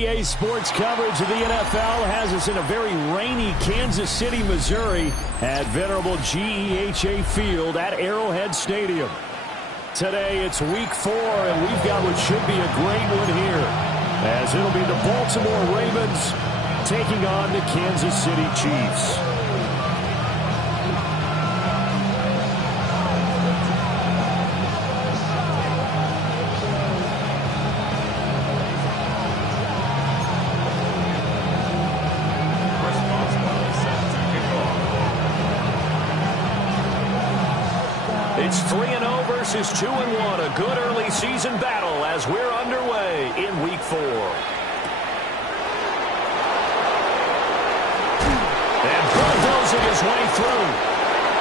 PA Sports coverage of the NFL has us in a very rainy Kansas City, Missouri at venerable GEHA Field at Arrowhead Stadium. Today it's week 4, and we've got what should be a great one here, as it'll be the Baltimore Ravens taking on the Kansas City Chiefs. It's 3-0 versus 2-1, a good early season battle as we're underway in week 4. And bulldozing his way through.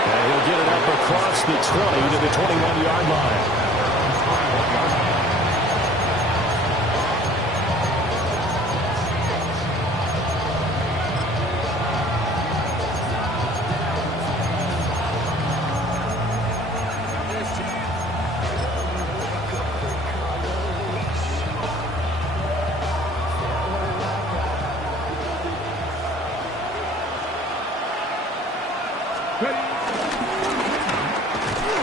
And he'll get it up across the 20 to the 21-yard line.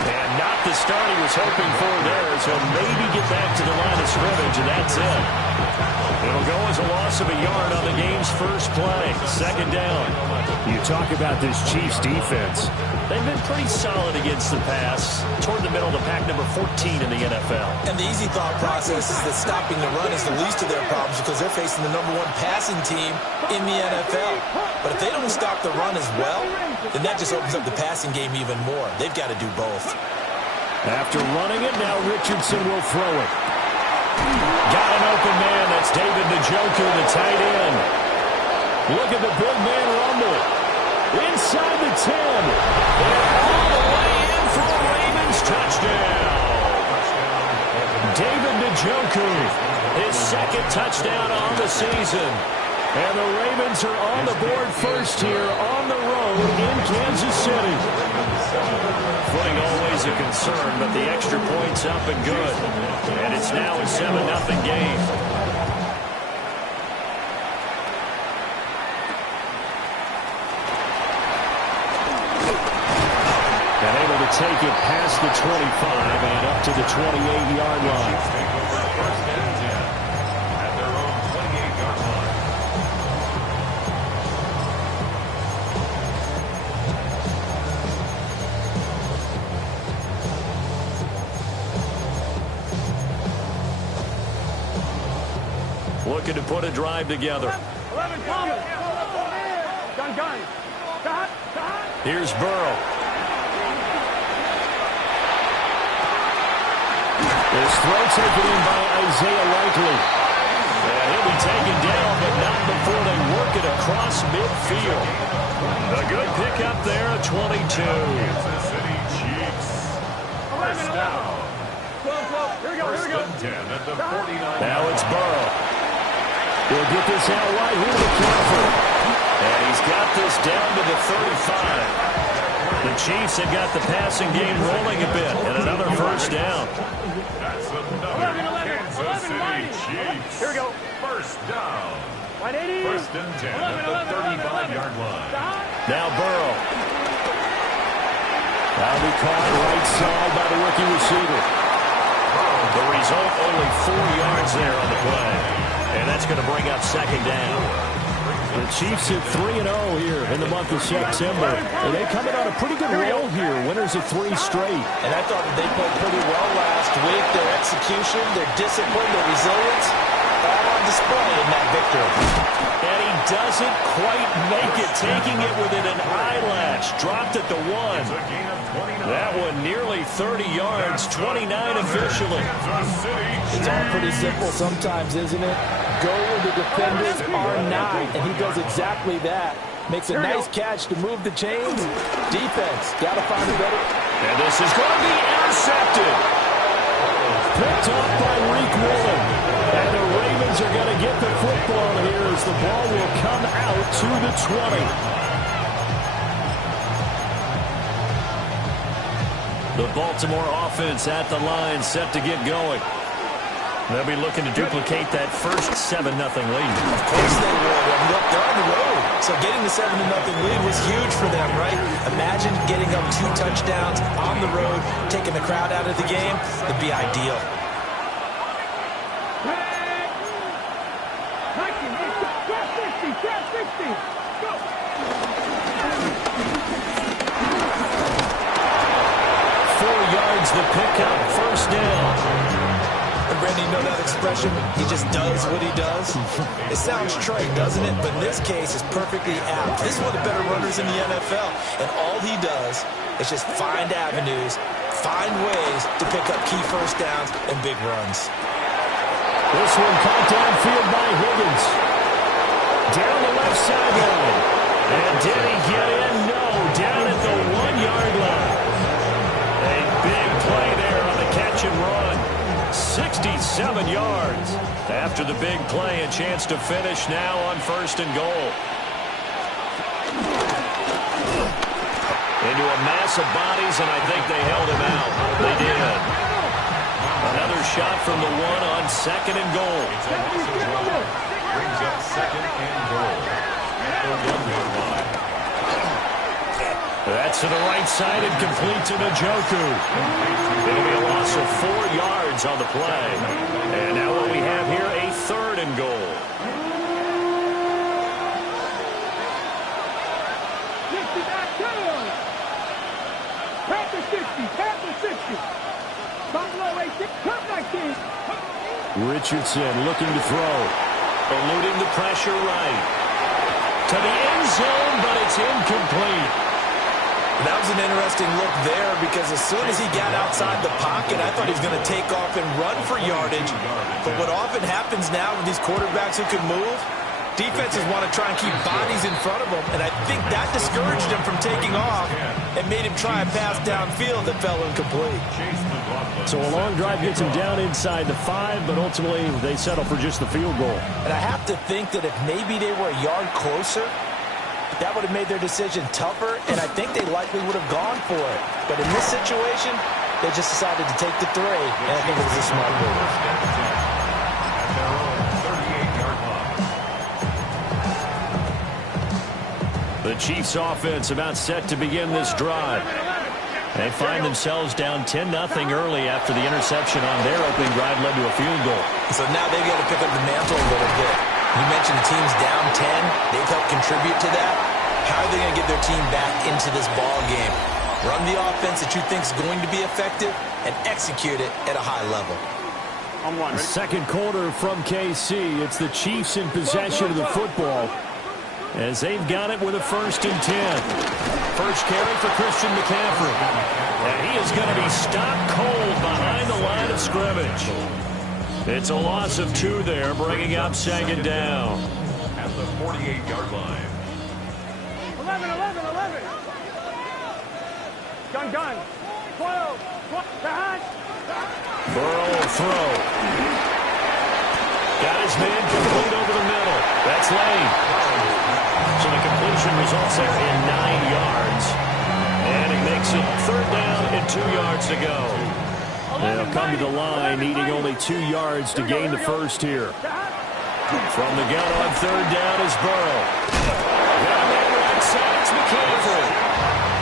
And not the start he was hoping for there, so maybe get back to the line of scrimmage, and that's it. It'll go as a loss of a yard on the game's first play. Second down. You talk about this Chiefs defense. They've been pretty solid against the pass, toward the middle of the pack, number 14 in the NFL. And the easy thought process is that stopping the run is the least of their problems because they're facing the #1 passing team in the NFL. But if they don't stop the run as well, then that just opens up the passing game even more. They've got to do both. After running it, now Richardson will throw it. Got an open man. That's David Njoku, the tight end. Look at the big man rumble. Inside the 10. And all the way in for a Ravens touchdown. David Njoku, his second touchdown on the season. And the Ravens are on the board first here on the road in Kansas City. Footing always a concern, but the extra point's up and good. And it's now a 7-0 game. And able to take it past the 25 and up to the 28-yard line. Looking to put a drive together. Here's Burrow. This throw taken in by Isaiah Likely. And he'll be taken down, but not before they work it across midfield. A good pickup there at 22. Kansas City Chiefs. First down. First and 10 at the 49. Now it's Burrow. He'll get this out wide here to Crawford. And he's got this down to the 35. The Chiefs have got the passing game rolling a bit. And another first down. That's another Kansas City Chiefs. Here we go. First down. First and 10 at the 35-yard line. Now Burrow. That'll be caught right side by the rookie receiver. The result, only 4 yards there on the play. And that's going to bring up second down. The Chiefs at 3-0 here in the month of September. And they come in on a pretty good roll here. Winners of 3 straight. And I thought that they played pretty well last week. Their execution, their discipline, their resilience, all on display in that victory. And he doesn't quite make it, taking it within an eyelash. Dropped at the 1. That one nearly 30 yards, 29 officially. It's all pretty simple sometimes, isn't it? Go where the defenders are not, and he does exactly that. Makes a nice catch to move the chains. Defense, got to find a better. And this is going to be intercepted. Picked off by Reek Willen. And the Ravens are going to get the football here as the ball will come out to the 20. The Baltimore offense at the line, set to get going. They'll be looking to duplicate that first 7-0 lead. Of course they would. I mean, look, they're on the road. So getting the 7-0 lead was huge for them, right? Imagine getting up 2 touchdowns on the road, taking the crowd out of the game. It'd be ideal. The pickup, first down. And Brandon, you know that expression? He just does what he does. It sounds trite, doesn't it? But in this case, it's perfectly apt. This is one of the better runners in the NFL. And all he does is just find avenues, find ways to pick up key first downs and big runs. This one caught downfield by Higgins. Down the left sideline. And did he get in? No. Down at the 1-yard line. A big play there on the catch and run. 67 yards. After the big play, a chance to finish now on first and goal. Into a mass of bodies, and I think they held him out. They did. Another shot from the 1 on second and goal. Brings up second and goal. That's to the right side and complete to Njoku. It'll be a loss of 4 yards on the play. And now what we have here, a third and goal. Richardson looking to throw. Eluding the pressure right. To the end zone, but it's incomplete. That was an interesting look there because as soon as he got outside the pocket, I thought he was going to take off and run for yardage. But what often happens now with these quarterbacks who can move, defenses want to try and keep bodies in front of them, and I think that discouraged him from taking off and made him try a pass downfield that fell incomplete. So a long drive gets him down inside the 5, but ultimately they settle for just the field goal. And I have to think that if maybe they were a yard closer, that would have made their decision tougher, and I think they likely would have gone for it. But in this situation, they just decided to take the 3, and I think it was a smart move. The Chiefs offense about set to begin this drive. They find themselves down 10-0 early after the interception on their opening drive led to a field goal. So now they've got to pick up the mantle a little bit. You mentioned the team's down 10. They've helped contribute to that. How are they going to get their team back into this ball game? Run the offense that you think is going to be effective and execute it at a high level. Second quarter from KC. It's the Chiefs in possession of the football as they've got it with a 1st and 10. First carry for Christian McCaffrey. And he is going to be stopped cold behind the line of scrimmage. It's a loss of 2 there, bringing up 2nd down. At the 48-yard line. 11. Gun. 12. Behind. Burrow will throw. Got his man complete over the middle. That's Lane. So the completion results there in 9 yards. And he makes it 3rd down and 2 yards to go. They'll come to the line, needing only 2 yards to gain the first here. From the gun on 3rd down is Burrow. Down that right side, it's McCaffrey.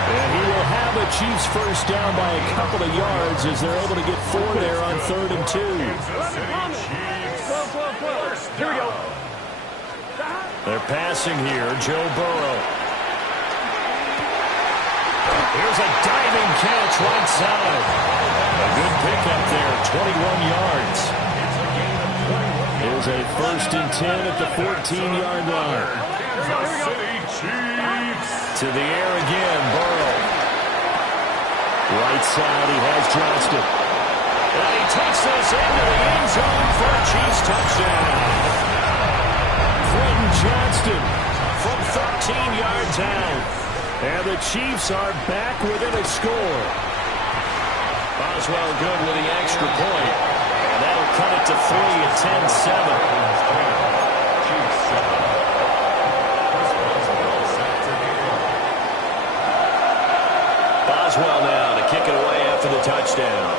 And he will have a Chiefs first down by a couple of yards as they're able to get 4 there on 3rd and 2. Here we go. They're passing here, Joe Burrow. Here's a diving catch right side. A good pickup there, 21 yards. Here's a 1st and 10 at the 14-yard line. To the air again, Burrow. Right side, he has Johnston. And he takes this into the end zone for a Chiefs touchdown. Quentin Johnston from 13 yards out. And the Chiefs are back within a score. Boswell good with the extra point. And that'll cut it to 3 at 10-7. Boswell now to kick it away after the touchdown.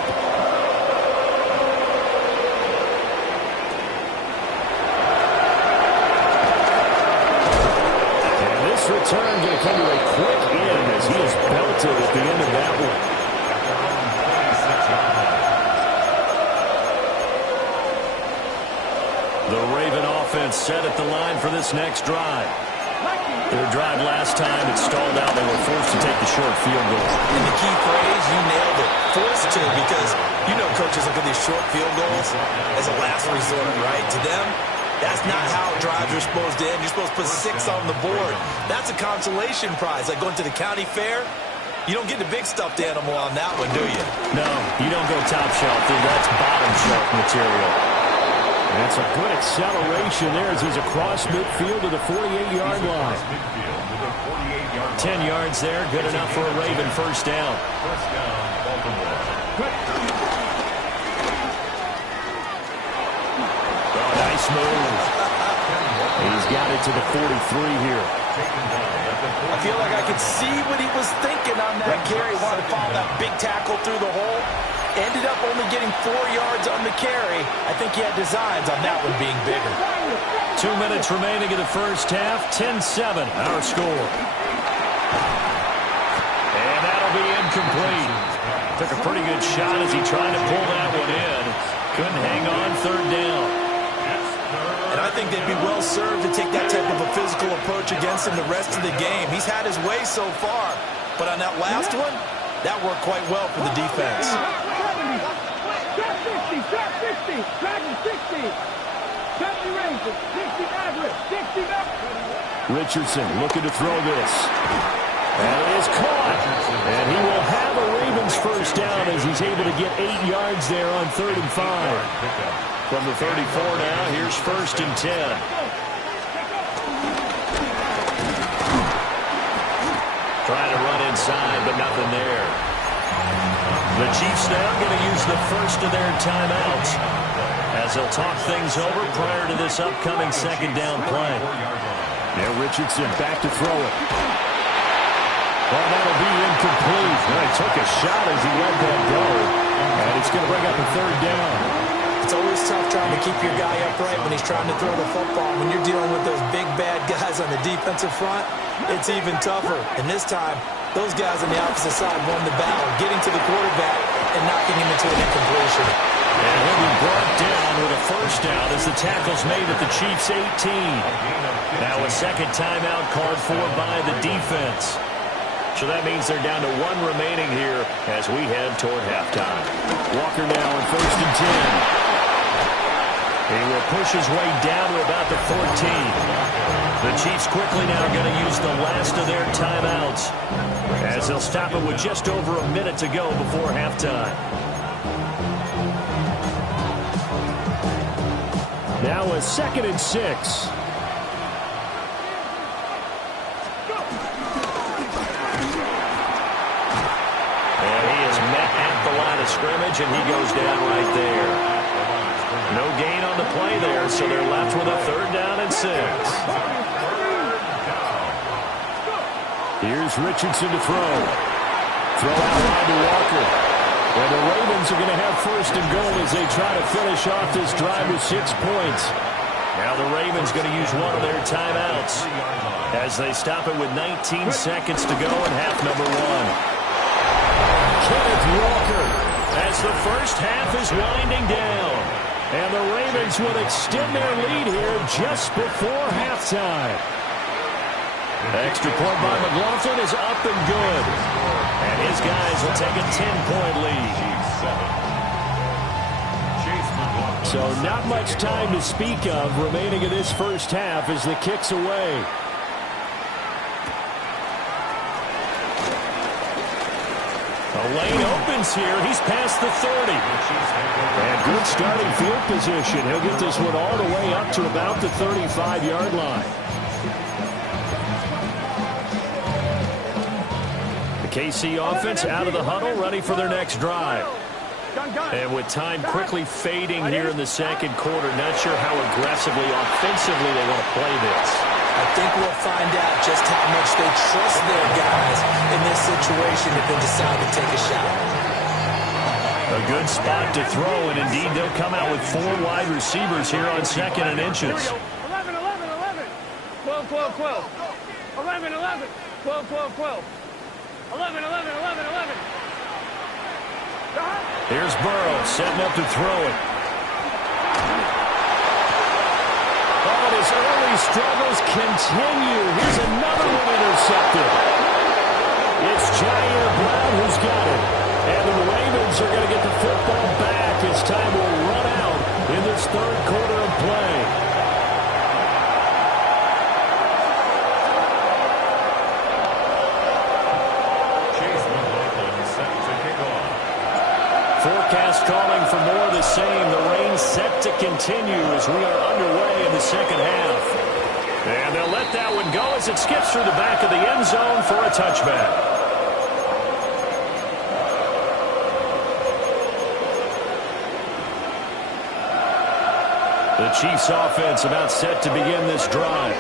to come to a quick end as he is belted at the end of that one. The Raven offense set at the line for this next drive. Their drive last time, it stalled out. They were forced to take the short field goal. And the key phrase, you nailed it, forced to, because you know coaches look at these short field goals as a last resort, right? To them, that's not how drives are supposed to end. You're supposed to put 6 on the board. That's a consolation prize, like going to the county fair. You don't get the big stuffed animal on that one, do you? No, you don't go top shelf. That's bottom shelf material. That's a good acceleration there as he's across midfield to the 48-yard line. 10 yards there, good enough for a Raven first down. First down, Baltimore. Oh, nice move. He's got it to the 43 here. I feel like I could see what he was thinking on that carry. Wanted to follow that big tackle through the hole. Ended up only getting 4 yards on the carry. I think he had designs on that one being bigger. 2 minutes remaining in the first half. 10-7, our score. And that'll be incomplete. Took a pretty good shot as he tried to pull that one in. Couldn't hang on, third down. And I think they'd be well served to take that type of a physical approach against him the rest of the game. He's had his way so far. But on that last one, that worked quite well for the defense. 60, Dragon 60, 70 Rangers, 60 Maverick, 60 Maverick. Richardson looking to throw this. And it is caught. And he will have a Ravens first down as he's able to get 8 yards there on 3rd and 5. From the 34 now, here's 1st and 10. Trying to run inside, but nothing there. The Chiefs now going to use the first of their timeouts as they'll talk things over prior to this upcoming second down play. Now Richardson back to throw it. Well, that'll be incomplete. Well, he took a shot as he let that go. And it's going to bring up a 3rd down. It's always tough trying to keep your guy upright when he's trying to throw the football. When you're dealing with those big, bad guys on the defensive front, it's even tougher. And this time, those guys on the opposite side won the battle, getting to the quarterback and knocking him into an incompletion. And he'll be brought down with a first down as the tackle's made at the Chiefs' 18. Now a second timeout called for by the defense. So that means they're down to 1 remaining here as we head toward halftime. Walker now on 1st and 10. He will push his way down to about the 14. The Chiefs quickly now going to use the last of their timeouts as they'll stop it with just over a minute to go before halftime. Now a 2nd and 6. And he is met at the line of scrimmage, and he goes down right there. No gain on the play there, so they're left with a 3rd down and 6. Here's Richardson to throw. Throw out wide to Walker. And the Ravens are going to have 1st and goal as they try to finish off this drive with 6 points. Now the Ravens going to use one of their timeouts as they stop it with 19 seconds to go in half number 1. Kenneth Walker as the first half is winding down. And the Ravens will extend their lead here just before halftime. Extra point by McLaughlin is up and good. And his guys will take a 10-point lead. So not much time to speak of remaining in this first half as the kick's away. A lane opens here. He's past the 30. And good starting field position. He'll get this one all the way up to about the 35-yard line. The KC offense out of the huddle, ready for their next drive. And with time quickly fading here in the second quarter, not sure how aggressively, offensively they want to play this. I think we'll find out just how much they trust their guys in this situation if they decide to take a shot. A good spot to throw, and indeed they'll come out with 4 wide receivers here on 2nd and inches. 11, 11, 11. 12, 12, 12. 11, 11. 12, 12, 12. 11, 11, 11, 11. Here's Burrow setting up to throw it. Oh, and his early struggles continue. Here's another one intercepted. It's Jair Brown who's got it. And the Ravens are going to get the football back as time will run out in this third quarter of play. Forecast calling for more of the same. The rain set to continue as we are underway in the second half. And they'll let that one go as it skips through the back of the end zone for a touchback. The Chiefs offense about set to begin this drive.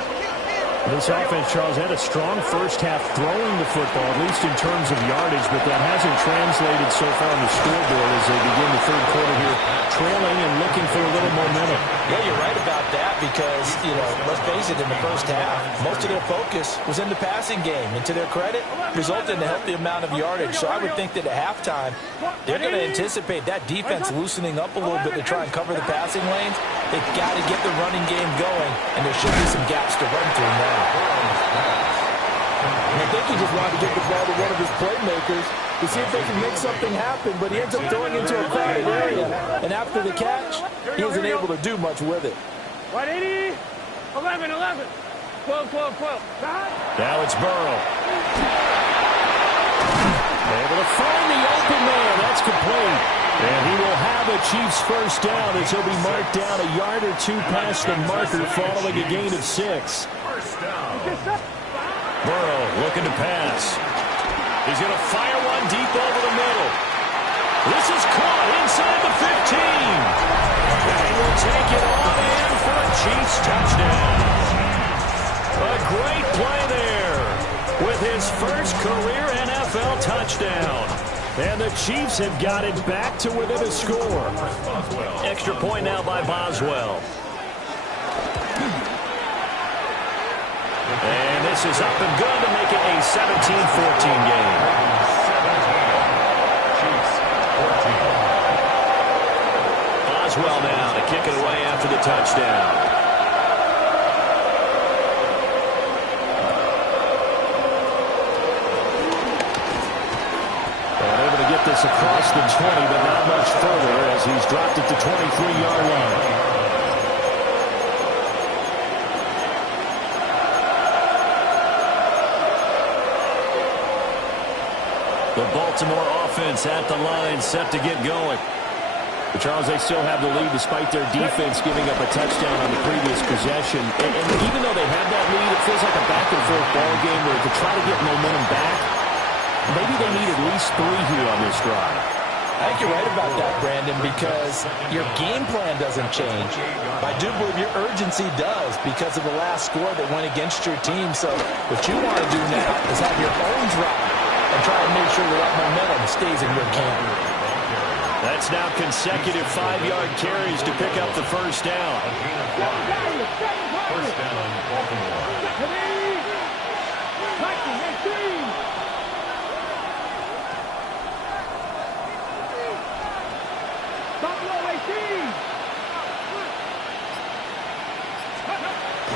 This offense, Charles, had a strong first half throwing the football, at least in terms of yardage, but that hasn't translated so far on the scoreboard as they begin the third quarter here, trailing and looking for a little momentum. Yeah, you're right about that because, let's face it, in the first half, most of their focus was in the passing game. And to their credit, resulted in a healthy amount of yardage. So I would think that at halftime, they're going to anticipate that defense loosening up a little bit to try and cover the passing lanes. They've got to get the running game going, and there should be some gaps to run through now. And I think he just wanted to get the ball to one of his playmakers to see if they can make something happen, but he ends up throwing into a crowded area, and after the catch, he isn't able to do much with it. 180, 11, 11, 12, 12, 12. Now it's Burrow. Able to find the open man. That's complete. And he will have a Chiefs first down as he'll be marked down a yard or two past the marker following a gain of 6. First down. Burrow looking to pass. He's going to fire one deep over the middle. This is caught inside the 15. And he will take it on in for a Chiefs touchdown. A great play there with his first career NFL touchdown. And the Chiefs have got it back to within a score. Extra point now by Boswell. And this is up and good to make it a 17-14 game. Boswell now to kick it away after the touchdown. This across the 20, but not much further as he's dropped it to 23-yard line. The Baltimore offense at the line set to get going. But Charles, they still have the lead despite their defense giving up a touchdown on the previous possession. And even though they have that lead, it feels like a back-and-forth ball game where to try to get momentum back, maybe they need at least 3 here on this drive. I think you're right about that, Brandon, because your game plan doesn't change. But I do believe your urgency does because of the last score that went against your team. So what you want to do now is have your own drive and try and make sure that momentum stays in your camp. That's now consecutive 5-yard carries to pick up the first down. First down, Baltimore.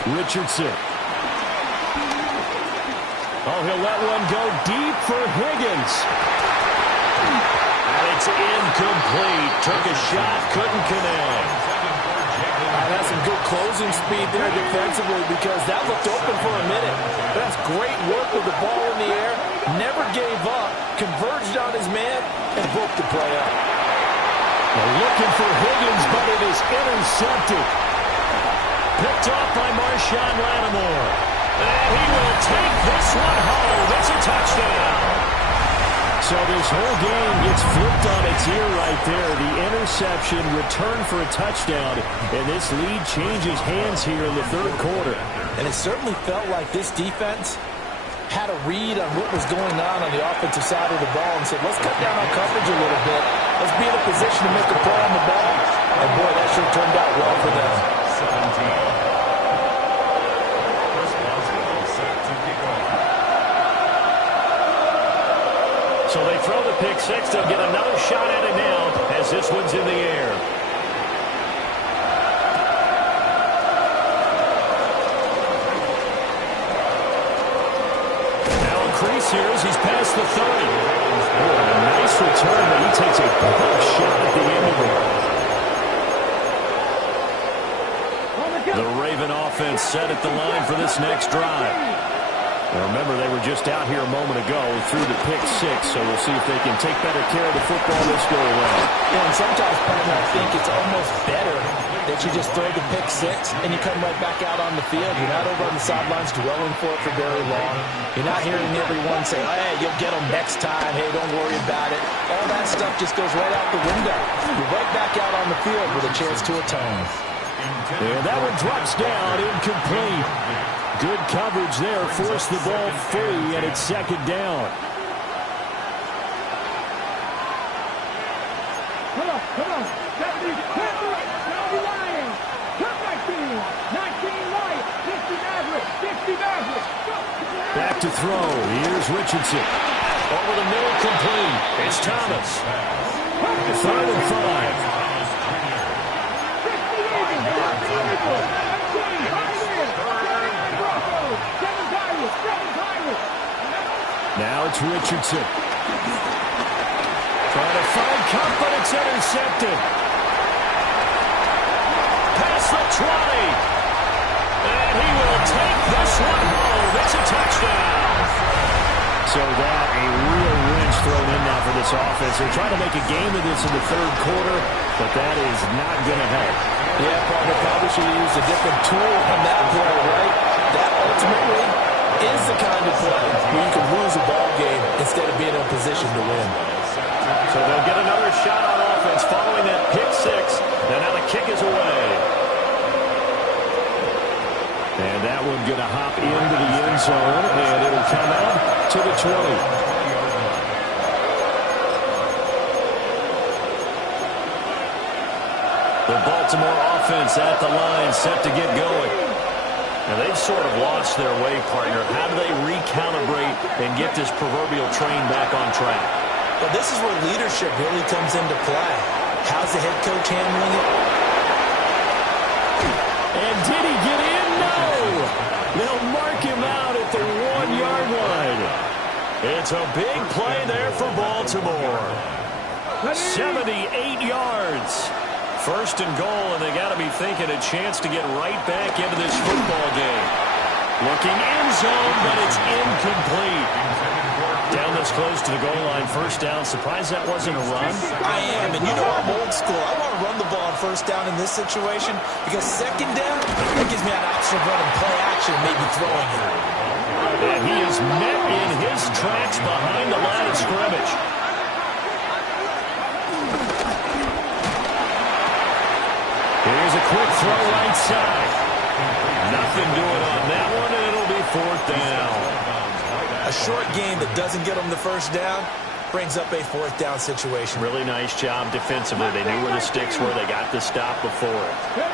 Richardson. Oh, he'll let one go deep for Higgins. And it's incomplete. Took a shot, couldn't connect. That's some good closing speed there defensively because that looked open for a minute. That's great work with the ball in the air. Never gave up. Converged on his man and broke the play up. They're looking for Higgins, but it is intercepted. Picked off by Marshawn Lattimore. And he will take this one home. It's a touchdown. So this whole game gets flipped on its ear right there. The interception, return for a touchdown, and this lead changes hands here in the third quarter. And it certainly felt like this defense had a read on what was going on the offensive side of the ball and said, let's cut down on coverage a little bit. Let's be in a position to make a play on the ball. And, boy, that sure turned out well for them. 17. First Boswell set to kick off. throw the pick six. They'll get another shot at it now as this one's in the air. Now a crease here as he's past the 30. Oh, a nice return, but he takes a big shot at the end of it. The Raven offense set at the line for this next drive. Now remember, they were just out here a moment ago through the pick six, so we'll see if they can take better care of the football this go around. Yeah, and sometimes, partner, I think it's almost better that you just throw the pick six and you come right back out on the field. You're not over on the sidelines dwelling for it for very long. You're not hearing everyone say, hey, you'll get them next time. Hey, don't worry about it. All that stuff just goes right out the window. You're right back out on the field with a chance to atone. And that one drops down, incomplete. Good coverage there, forced the ball free, and it's second down. Come on. 70 Lions. Come back team. 19 Lions. 60 Maverick. Back to throw. Here's Richardson. Over the middle, complete. It's Thomas. 3rd and 5. Now it's Richardson. Trying to find Cup, but it's intercepted. Past the 20. And he will take this one home. It's a touchdown. So that, a real wrench thrown in now for this offense. They're trying to make a game of this in the 3rd quarter, but that is not going to help. Yeah, partner, probably should have used a different tool on that play, right? That ultimately is the kind of play where you can lose a ball game instead of being in a position to win. So they'll get another shot on offense following that pick six. And now the kick is away. And that one going to hop into the end zone, and it'll come out to the 20. The Baltimore offense at the line, set to get going. Now, they've sort of lost their way, partner. How do they recalibrate and get this proverbial train back on track? Well, this is where leadership really comes into play. How's the head coach handling it? And did he get in? No! They'll mark him out at the 1-yard line. It's a big play there for Baltimore. 78 yards. 1st and goal, and they got to be thinking a chance to get right back into this football game. Looking end zone, but it's incomplete. Down this close to the goal line, 1st down. Surprised that wasn't a run? I am, and you know I'm old school. I want to run the ball on 1st down in this situation because 2nd down, that gives me an option of running play action and maybe throwing it. And he is met in his tracks behind the line of scrimmage. Here's a quick throw right side. Nothing doing on that one, and it'll be 4th down. A short game that doesn't get them the 1st down brings up a 4th down situation. Really nice job defensively. They knew where the sticks were. They got the stop before it.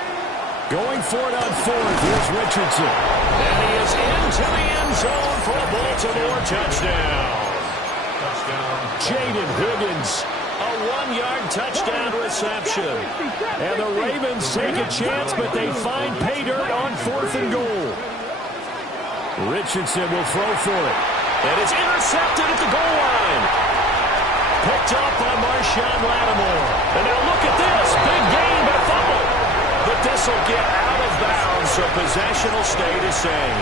Going for it on 4th. Here's Richardson. And he is into the end zone for a Baltimore touchdown. Jaden Higgins. A 1-yard touchdown reception. And the Ravens take a chance, but they find pay dirt on 4th and goal. Richardson will throw for it. And it's intercepted at the goal line. Picked up by Marshawn Lattimore. And now look at this. Big gain, but a fumble. But this will get out of bounds, so possession will stay the same.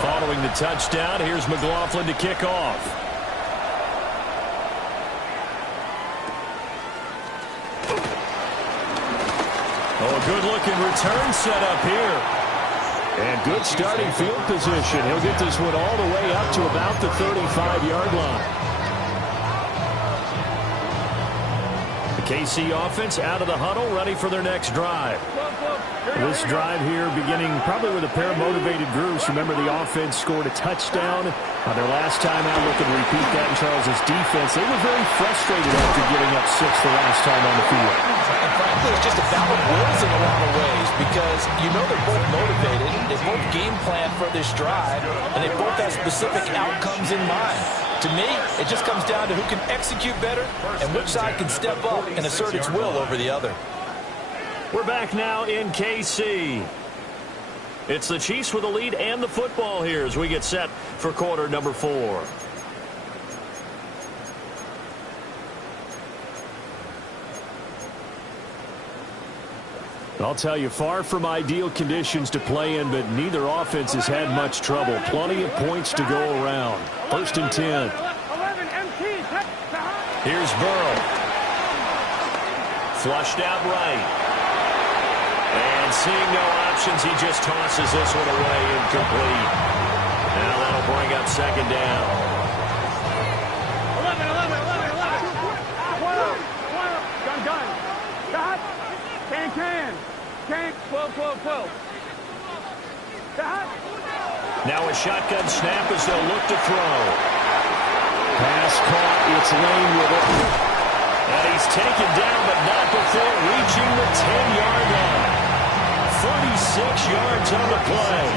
Following the touchdown, here's McLaughlin to kick off. Oh, a good-looking return set up here. And good starting field position. He'll get this one all the way up to about the 35-yard line. The KC offense out of the huddle, ready for their next drive. This drive here beginning probably with a pair of motivated groups. Remember, the offense scored a touchdown on their last time out. Looking to repeat that in Charles's defense. They were very frustrated after giving up 6 the last time on the field. And frankly, it's just a battle of wills in a lot of ways because you know they're both motivated. They both game plan for this drive, and they both have specific outcomes in mind. To me, it just comes down to who can execute better and which side can step up and assert its will over the other. We're back now in KC. It's the Chiefs with the lead and the football here as we get set for quarter number 4. I'll tell you, far from ideal conditions to play in, but neither offense has had much trouble. Plenty of points to go around. 1st and 10. Here's Burrow. Flushed out right. And seeing no options, he just tosses this one away, incomplete. Now that'll bring up 2nd down. 11. Done. Stop. Can. 12. Stop. Now a shotgun snap as they'll look to throw. Pass caught. It's Lane with it. And he's taken down, but not before reaching the 10-yard line. 36 yards on the play.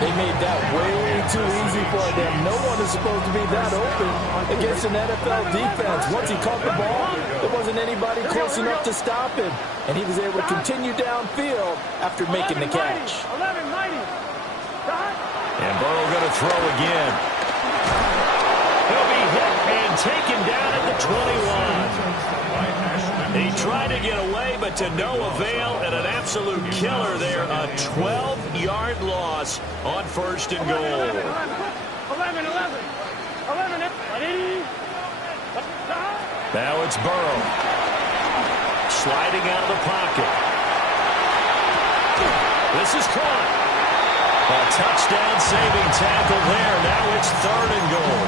They made that way too easy for them. No one is supposed to be that open against an NFL defense. Once he caught the ball, there wasn't anybody close enough to stop him. And he was able to continue downfield after making the catch. And Burrow going to throw again. He'll be hit and taken down at the 21. He tried to get away, but to no avail, and an absolute killer there. A 12-yard loss on 1st and goal. 11. Now it's Burrow. Sliding out of the pocket. This is caught. A touchdown-saving tackle there. Now it's 3rd and goal.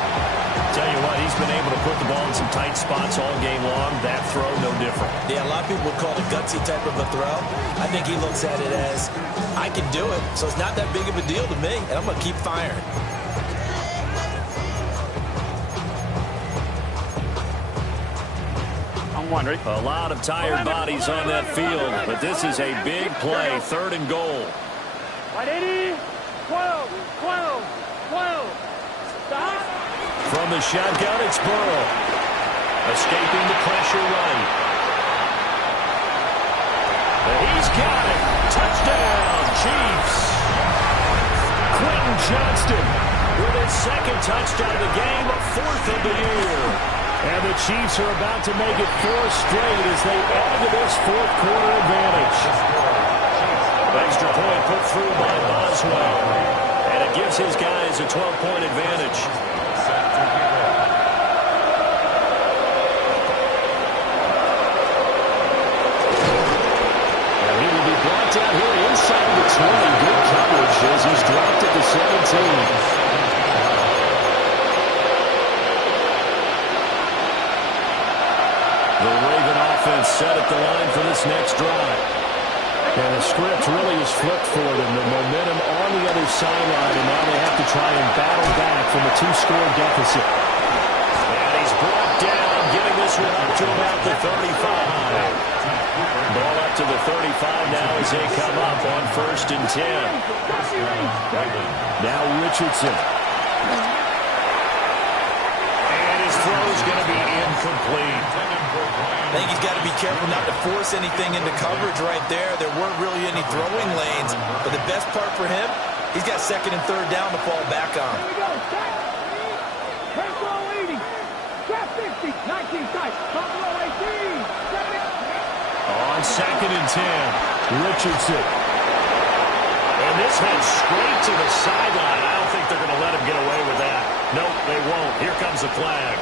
Tell you what, he's been able to put the ball in some tight spots all game long. That throw, no different. Yeah, a lot of people would call it a gutsy type of a throw. I think he looks at it as, I can do it, so it's not that big of a deal to me, and I'm going to keep firing. I'm wondering. A lot of tired bodies on that field, but this is a big play. 3rd and goal. 12. Stop. From the shotgun, it's Burrow. Escaping the pressure right. And he's got it. Touchdown, Chiefs. Quentin Johnston with his 2nd touchdown of the game, 4th of the year. And the Chiefs are about to make it 4 straight as they add to this 4th quarter advantage. Extra point put through by Boswell. And it gives his guys a 12-point advantage. Out here inside the 20. Good coverage as he's dropped at the 17. The Raven offense set at the line for this next drive. And the script really is flipped for them. The momentum on the other sideline, and now they have to try and battle back from a 2-score deficit. And he's brought down, getting this one up to about the 35. Ball up to the 35 now as they come up on 1st and 10. Now Richardson. And his throw's going to be incomplete. I think he's got to be careful not to force anything into coverage right there. There weren't really any throwing lanes. But the best part for him, he's got 2nd and 3rd down to fall back on. On 2nd and 10, Richardson. And this heads straight to the sideline. I don't think they're going to let him get away with that. Nope, they won't. Here comes the flag.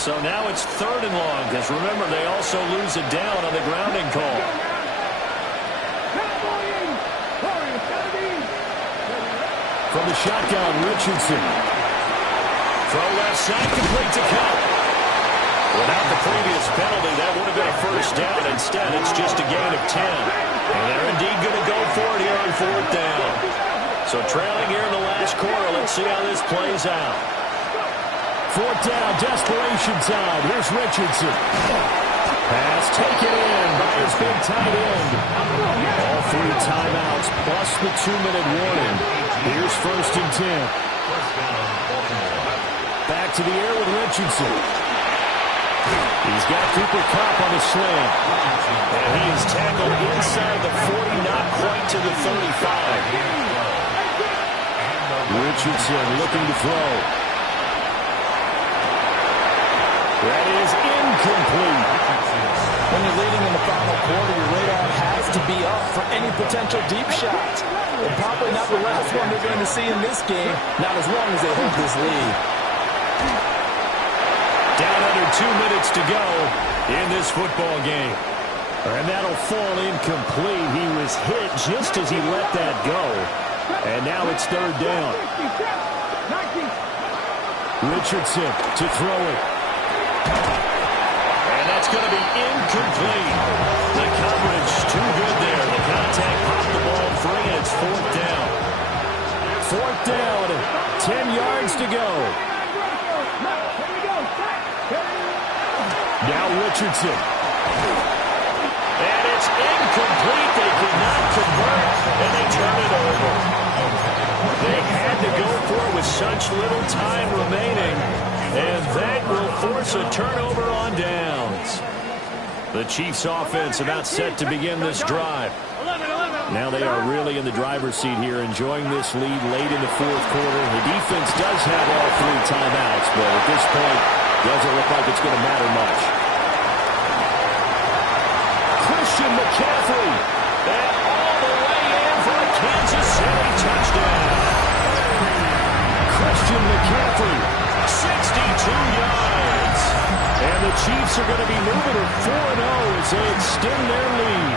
So now it's 3rd and long, because remember, they also lose it down on the grounding call. From the shotgun, Richardson. Throw left side, complete to Cup. Without the previous penalty, that would have been a 1st down. Instead, it's just a gain of 10. And they're indeed going to go for it here on 4th down. So trailing here in the last quarter, let's see how this plays out. 4th down, desperation time. Here's Richardson. Pass taken in by his big tight end. All 3 timeouts plus the 2-minute warning. Here's 1st and 10. Back to the air with Richardson. He's got Cooper Kupp on the slam. And he is tackled inside the 40, not quite to the 35. Richardson looking to throw. That is incomplete. When you're leading in the final quarter, your radar has to be up for any potential deep shots. And probably not the last one they're going to see in this game, not as long as they hold this lead. Down under 2 minutes to go in this football game. And that'll fall incomplete. He was hit just as he let that go. And now it's 3rd down. Richardson to throw it. And that's going to be incomplete. The coverage too good there. The contact popped the ball free, and it's 4th down. 4th down, 10 yards to go. Now Richardson. And it's incomplete. They could not convert, and they turn it over. They had to go for it with such little time remaining, and that will force a turnover on downs. The Chiefs offense about set to begin this drive. Now they are really in the driver's seat here, enjoying this lead late in the 4th quarter. The defense does have all 3 timeouts, but at this point, doesn't look like it's going to matter much. Christian McCaffrey. And all the way in for a Kansas City touchdown. Christian McCaffrey, 62 yards. And the Chiefs are going to be moving to 4-0 as they extend their lead.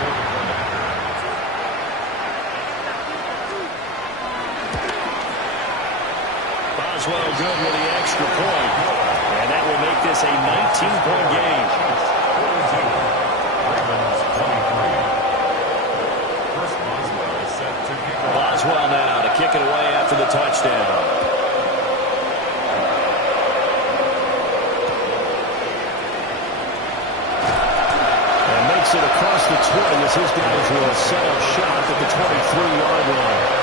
Boswell good with the extra point. And that will make this a 19-point game. Boswell now to kick it away after the touchdown. And makes it across the 20 as his guys will set up shop at the 23-yard line.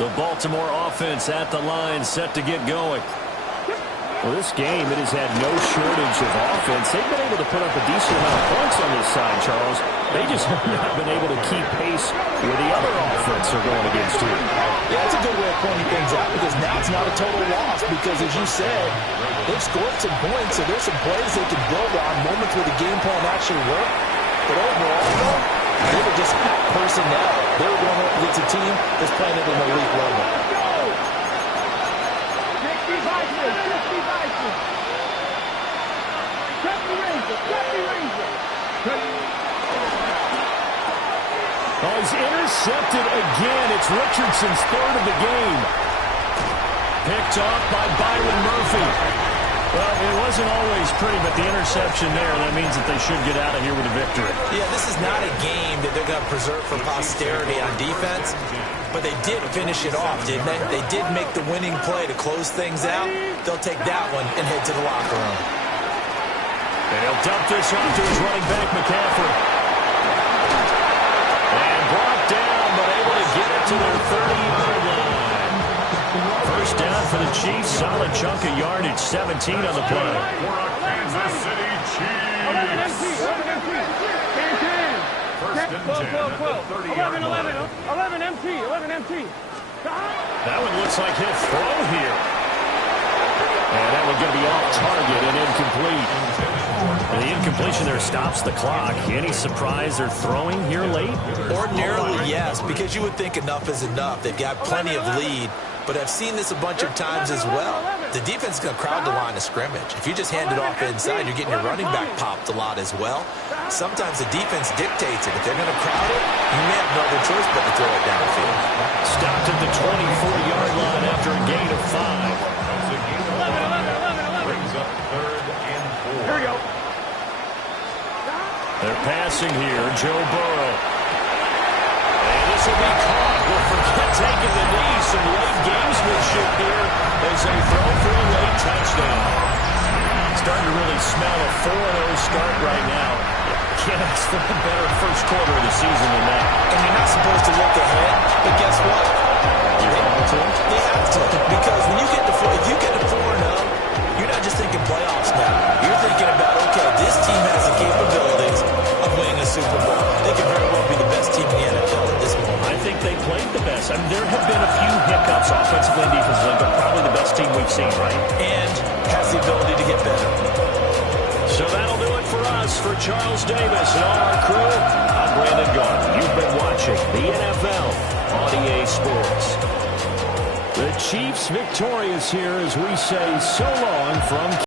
The Baltimore offense at the line, set to get going. Well, this game, it has had no shortage of offense. They've been able to put up a decent amount of points on this side, Charles. They just have not been able to keep pace where the other offense are going against you. Yeah, that's a good way of pointing things out, because now it's not a total loss, because as you said, they've scored some points, so there's some plays they can build on, moments where the game plan actually worked. But overall, they were just out personnel. They were going up against a team that's playing at an elite level. Oh, he's intercepted again. It's Richardson's 3rd of the game. Picked off by Byron Murphy. Well, it wasn't always pretty, but the interception there, that means that they should get out of here with a victory. Yeah, this is not a game that they're going to preserve for posterity on defense, but they did finish it off, didn't they? They did make the winning play to close things out. They'll take that one and head to the locker room. And he'll dump this off to his running back, McCaffrey. And brought down, but able to get it to their 30-yard line. First down for the Chiefs. Solid chunk of yardage. 17 on the play. Kansas City Chiefs. 1st and 10 at the 30-yard line. 11 MT. That one looks like he'll throw here. And that one going to be off target and incomplete. The incompletion there stops the clock. Any surprise they're throwing here late? Ordinarily, yes, because you would think enough is enough. They've got plenty of lead, but I've seen this a bunch of times as well. The defense is going to crowd the line of scrimmage. If you just hand it off inside, you're getting your running back popped a lot as well. Sometimes the defense dictates it. If they're going to crowd it, you may have no other choice but to throw it downfield. Stopped at the 24-yard line after a gain of 5. Brings up 3rd and 4. Here we go. They're passing here, Joe Burrow. And this will be caught. We'll forget taking the knee. Some late gamesmanship here as they throw for a late touchdown. Starting to really smell a 4-0 start right now. Can't ask for a better first quarter of the season than that. And you're not supposed to look ahead, but guess what? You're able to? They have to, because when you get to if you get to 4-0, you're not just thinking playoffs now. You're thinking about, okay, this team has the capabilities of winning a Super Bowl. They could very well be the best team in the NFL at this moment. I think they played the best. I mean, there have been a few hiccups offensively and defensively, but probably the best team we've seen, right? And has the ability to get better. So that'll do it for us. For Charles Davis and all our crew, I'm Brandon Garth. You've been watching the NFL on EA Sports. The Chiefs victorious here as we say so long from